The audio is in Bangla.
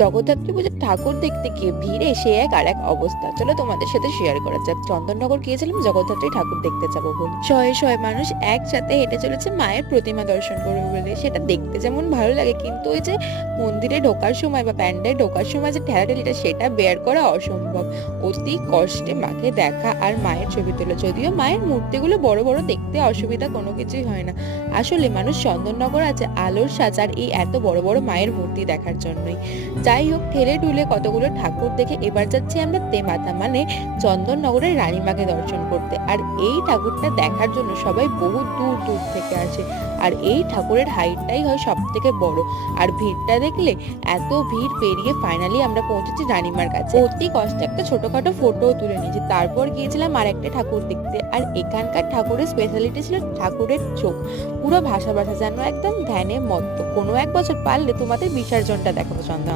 জগদ্ধাত্রী পুজোর ঠাকুর দেখতে গিয়ে ভিড়ে সে এক আর এক অবস্থা। চলো তোমাদের সাথে শেয়ার করা যাক। চন্দননগর গিয়েছিলাম জগদ্ধাত্রী ঠাকুর দেখতে যাবো বলে। শয়ে শয়ে মানুষ একসাথে হেঁটে চলেছে মায়ের প্রতিমা দর্শন করবে বলে। সেটা দেখতে যেমন ভালো লাগে, কিন্তু ওই যে মন্দিরে ঢোকার সময় বা প্যান্ডেলে ঢোকার সময় যে ঠেলাঠেলিটা, সেটা বের করা অসম্ভব। অতি কষ্টে মাকে দেখা আর মায়ের ছবি তোলা। যদিও মায়ের মূর্তিগুলো বড় বড়, দেখতে অসুবিধা কোনো কিছুই হয় না। আসলে মানুষ চন্দননগর আছে আলোর সাজ আর এই এত বড় বড় মায়ের মূর্তি দেখার জন্যই। যাই হোক, ঠেলে ঢুলে কতগুলো ঠাকুর দেখে এবার যাচ্ছি আমরা তেমাথা, মানে চন্দননগরের রানীমাকে দর্শন করতে। আর এই ঠাকুরটা দেখার জন্য সবাই বহু দূর দূর থেকে আসে। আর এই ঠাকুরের হাইটটাই হয় সব থেকে বড়। আর ভিড়টা দেখলে, এত ভিড় পেরিয়ে ফাইনালি আমরা পৌঁছেছি রানীমার কাছে। অতি কষ্টে একটা ছোটখাটো ফটোও তুলে নিয়েছি। তারপর গিয়েছিলাম আর একটা ঠাকুর দেখতে। আর এখানকার ঠাকুরের স্পেশালিটি ছিল ঠাকুরের চোখ। পুরো ভাষা ভাষা যেন একদম ধ্যানে মত্ত। কোনো এক বছর পারলে তোমাদের বিসর্জনটা দেখাবো চন্দন।